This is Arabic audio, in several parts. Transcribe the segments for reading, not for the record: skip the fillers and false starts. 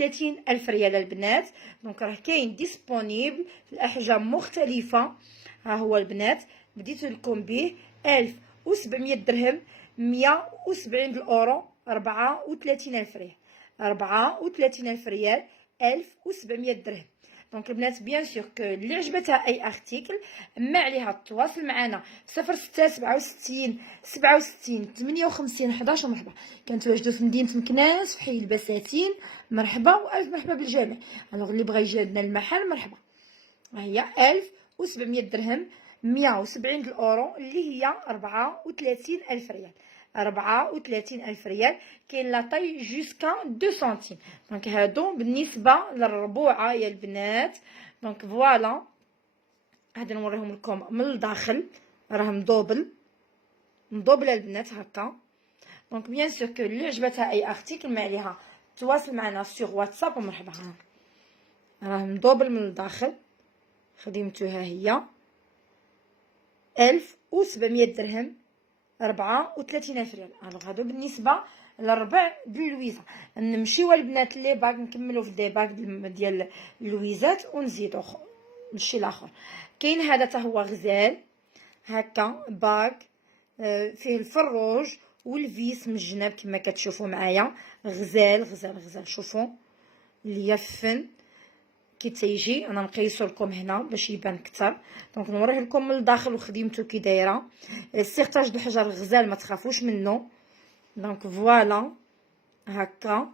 30,000 ريال البنات. دونك راه كاين ديسپونيبل في الاحجام مختلفه. ها هو البنات، بديت لكم به 1700 درهم، 170 الاورو، 34,000 ريال، 34,000 ريال، 1700 درهم. دونك البنات بيان سور كو اللي عجبتها اي ارتيكل ما عليها تواصل معنا في 06 67 67 58 11. مرحبا، كنتواجدوا في مدينه مكناس في حي البساتين. مرحبا والف مرحبا بالجميع. الوغ اللي بغى يجي عندنا المحل مرحبا. ها هي 1700 درهم، 170 الاورو، اللي هي 34,000 ريال، 34,000 ريال. كاين لا طاي جوسكا 2 سنتيم. دونك هادو بالنسبه للربوعه يا البنات. دونك فوالا، هذا نوريهم لكم من الداخل، راه مدوبل البنات هكا. دونك بيان سور كو اللي عجبتها اي ارتيكل ما عليها تواصل معنا سور واتساب. ومرحبا، راه مدوبل من الداخل. خدمته ها هي 1700 درهم، 34,000 ريال. الوغ هادو بالنسبه للربع ديال لويزا. نمشيو البنات لي باك، نكملوا في دي باك ديال اللويزات ونزيدو الشيء الاخر. كاين هذا حتى هو غزال هكا باك، فيه الفروج والفيس من الجناب كما كتشوفوا معايا. غزال غزال غزال، شوفوا اللي يفن كي تيجي. انا نقيسو لكم هنا باش يبان اكثر. دونك نوريه لكم من الداخل وخدمته كي دايره. السيغتاج د الحجر غزال، ما تخافوش منه. دونك فوالا هكا.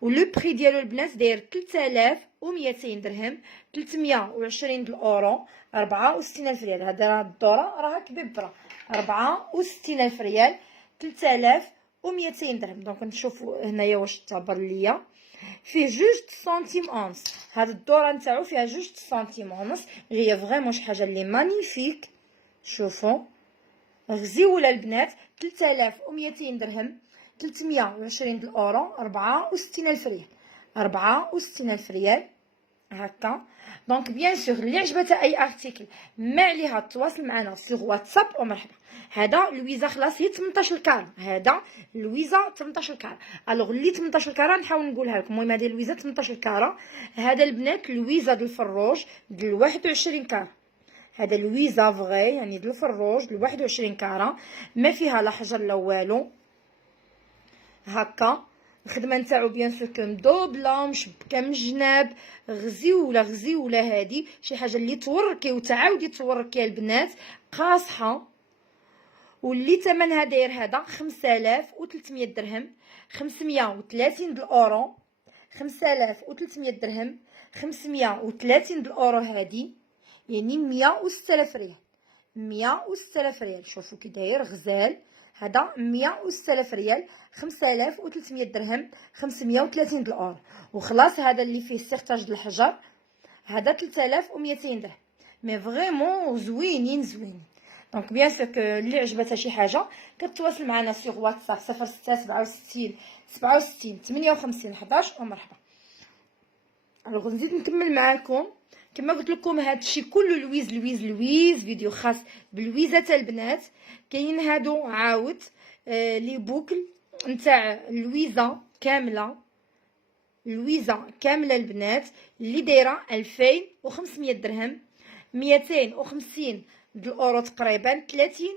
ولو بري ديالو البنات داير 3200 درهم، 320 الاورو، 64,000 ريال. هذا راه الدوره راها كبيبره، 64,000 ريال، 3200 درهم. دونك نشوفوا هنايا واش تعبر ليا. فيه 2 سنتيم اونص. هاد الدوره نتاعو فيها 2 سنتيم اونص، اللي هي فريمون شي حاجه اللي مانيفيك. شوفوا غزيوله البنات، 3200 درهم، 320 الاورو، 64,000 ريال، 64,000 ريال هكا. دونك بيان سور اللي عجبتها اي ارتيكل ما عليها تواصل معنا سور واتساب. ومرحبا. هذا لويزا خلاص هي 18 كاره. هذا لويزا 18 كاره. الوغ اللي 18 كاره نحاول نقولها لكم. المهم هذه لويزا 18 كاره. هذا البنات لويزا د الفروج د 21 كاره. هذا لويزا فغي يعني د الفروج د 21 كاره، ما فيها لا حجر لا والو هكا. الخدمه نتاعو بيان سور كو مدوبله مشبكه من الجناب. غزيوله غزيوله، هذه شي حاجه اللي توركي وتعاودي توركي البنات قاصحه. واللي ثمنها داير هذا 5300 درهم، 530 الاورو، 5300 درهم، 530 الاورو. هذه يعني 106,000 ريال، 106,000 ريال. شوفوا كي داير غزال. هذا 106,000 ريال، 5300 درهم، 530 الاورو. وخلاص هذا اللي فيه سيغتاج د الحجر هذا 3200 درهم. مي فريمون زوينين زوينين. دونك بيان سور كو اللي عجبتها شي حاجه كتواصل معنا سور واتساب 06 67 67 58 11. ومرحبا. الوغ نزيد نكمل معاكم. كما قلت لكم هادشي كله لويز لويز لويز، فيديو خاص بلويزه تاع البنات. كاين هادو عاود لي بوكل نتاع لويزا كامله، لويزا كامله البنات اللي دايره 2500 درهم، 250 الاورو تقريبا، 30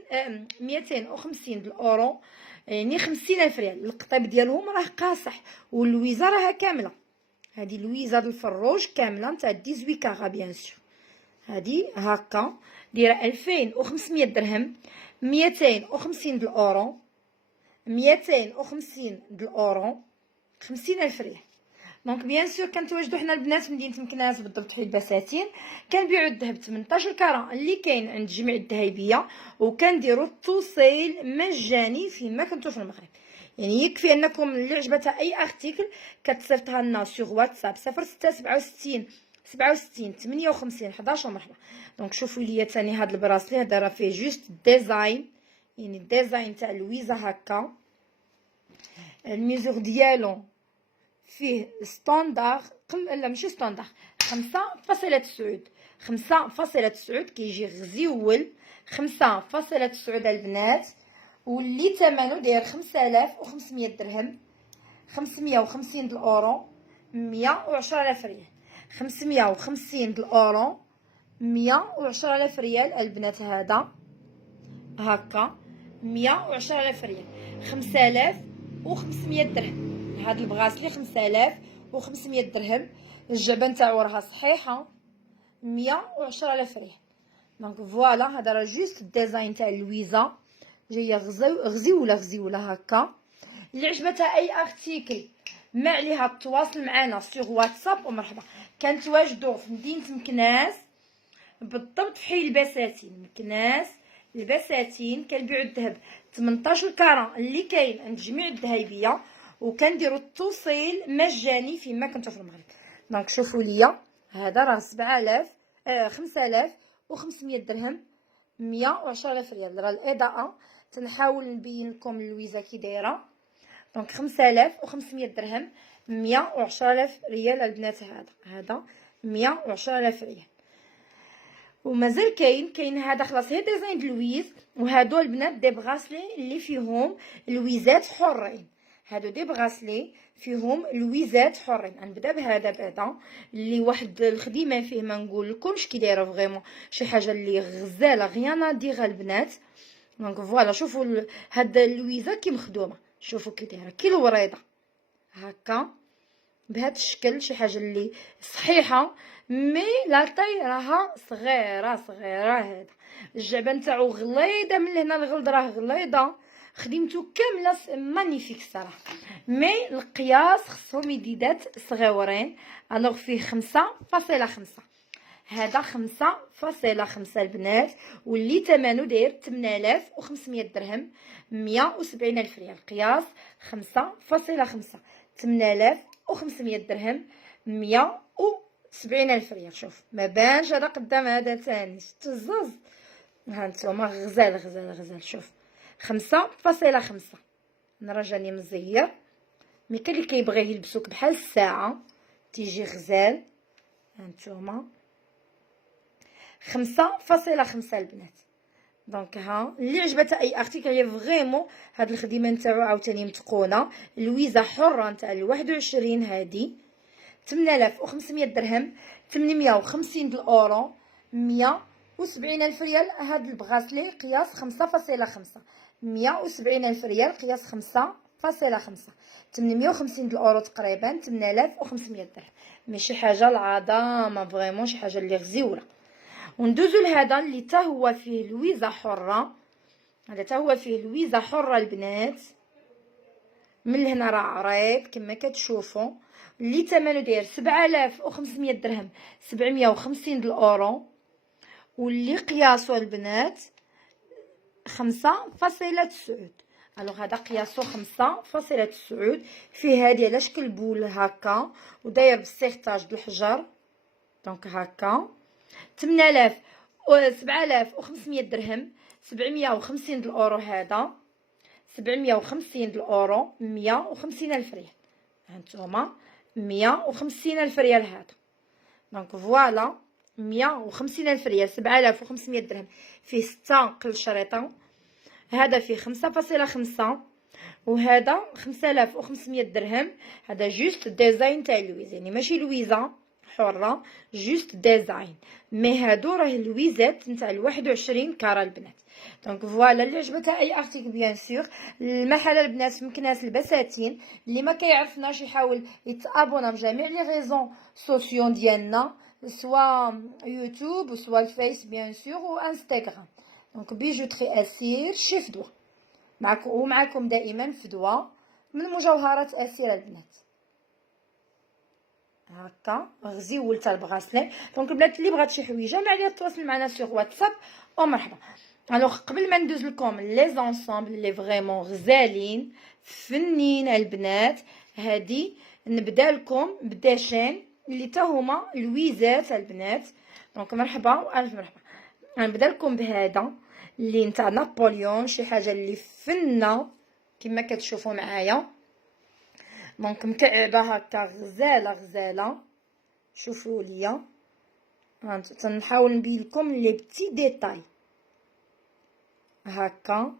250 الاورو، يعني 50,000 ريال. القطيب ديالهم راه قاصح واللويزه راها كامله. هذه لويزا د الفروج كامله نتاع 18 كارا بيان سور. هذه هكا دايره 2500 درهم، 250 الاورو، 250 الاورو، 50,000 ريال. دونك بيان سور كنتواجدوا حنا البنات في مدينه مكناس بالضبط حي البساتين. كنبيعوا الذهب 18 كاره اللي كاين عند جميع الذهبيه، وكنديروا التوصيل مجاني فيما كنتو في المغرب. يعني يكفي انكم اللي عجبتها اي ارتيكل كتصيفطها لنا سور واتساب 06 67 67 58 11. ومرحبا. دونك شوفوا لي ثاني هذا البراسلي، هذا راه فيه جوست ديزاين، يعني الديزاين تاع لويزا هكا. الميزور ديالو فيه ستاندار لا ماشي ستاندار 5.9، 5.9 كيجي غزيول 5.9 البنات. واللي ثمنه داير 5500 درهم، 550 الاورو، 110,000 ريال. 550 د الأورو 110,000 ريال البنات. هذا هكا 110,000 ريال. 5500 درهم هاد البغاسلي. 5500 درهم. الجعبه نتاعو راها صحيحه. 110,000 ريال. دونك فوالا هذا راه جوست الديزاين تاع لويزا جايه غزيوله هكا. اللي عجبتها اي ارتيكل ما عليها تواصل معنا سوغ واتساب ومرحبا. كنتواجدوا في مدينه مكناس بالضبط في حي البساتين. مكناس البساتين كنبيعوا الذهب 18 كاران اللي كاين عند جميع الذهبيه، وكنديروا التوصيل مجاني فيما كنتو في المغرب. دونك شوفوا ليا هذا راه 5500 درهم 110,000 ريال. راه الاضاءه تنحاول نبين لكم لويزا كي دايره. دونك 5500 درهم 110,000 ريال البنات. هذا 110,000 ريال. ومازال كاين هذا خلاص هي ديزاين لويز. وهادو البنات دي بغاسلي اللي فيهم لويزات حرين. هادو دي بغاسلي فيهم لويزات حرين. غنبدا بهذا بعدا اللي واحد الخديمه فيه ما نقول لكمش كي دايره فريمون شي حاجه اللي غزاله غيانا ديغ البنات. دونك فوالا شوفوا هاد اللويزه كي مخدومه. شوفوا كي دايره كي الوريضه هكا بهذا الشكل. شي حاجه اللي صحيحه مي لا طاي راها صغيره. هذا الجعبه نتاعو غليظه من هنا لغلد راه غليظه. خدمته كامله مانيفيك الصراحه. مي القياس خصهم يديدات صغيورين. الوغ فيه 5.5. هذا 5.5 البنات، واللي ثمنه داير 8500 درهم 170,000 ريال. قياس 5.5 8500 درهم 170,000 ريال. شوف ما بانش هذا قدام هذا ثاني. شفتوا الزوز ها نتوما غزال. شوف 5.5. انا راه جاني مزير مي كاين اللي كيبغيه يلبسوك بحال الساعه تيجي غزال. هانتوما 5.5 البنات. دونك ها اللي عجبتها اي ارتيكل هي فريمون هاد الخديمه نتاعو عاوتاني متقونه. لويزا حره نتاع 21 هادي 8500 درهم 850 د الاورو 170,000 ريال. هاد البغاسلي قياس 5.5 170,000 ريال. قياس 5.5 850 د الاورو تقريبا 8500 درهم. ماشي حاجه العظامه فريمون شي حاجه اللي غزيوله. وندوزو لهذا اللي تا هو فيه لويزا حره. هذا تا هو فيه لويزا حره البنات. من هنا راه عريض كما كتشوفوا. اللي ثمنه داير 7500 درهم 750 د الاورو. واللي قياسو البنات 5.9. الوغ هذا قياسو 5.9. فيه هادي على شكل بول هكا وداير بالسيرتاج بالحجر. دونك هكا 7500 درهم 750 د الاورو. هذا 750 د الاورو 150,000 ريال. هانتوما 150,000 ريال هذا. دونك فوالا 150,000 ريال 7500 درهم فيه 6 قلشريطه. هذا فيه 5.5 وهذا 5500 درهم. هذا جوست ديزاين تاع لويز يعني ماشي لويزا حره جوست ديزاين. مي هادو راه لويزات نتاع 21 كاره البنات. دونك فوالا اللي عجبتها اي ارتيكل بيان سور. المحل البنات في مكناس البساتين. اللي ما كيعرفناش يحاول يتابونا بجميع لي ريزون سوسيو ديالنا سوا يوتيوب وسوا الفيس بيان سور وانستغرام. دونك بيجوتري اسير شي فدوى معكم دائما فدوى من مجوهرات اسير البنات. هكا غزيول تاع البغاسلي. دونك البنات اللي بغات شي حويجه ما عليها تواصل معنا سوغ واتساب ومرحبا. الوغ قبل ما ندوز لكم لي زونسومبل اللي فريمون غزالين فنين البنات. هادي نبدا لكم بداشين اللي تا هما لويزات البنات. دونك مرحبا والف مرحبا. غنبدا لكم بهذا اللي نتاع نابليون شي حاجه اللي فنه كما كتشوفوا معايا. دونك مكعبه هكا غزاله. شوفوا ليا تنحاول نبين لكم لي بتي ديتاي هكا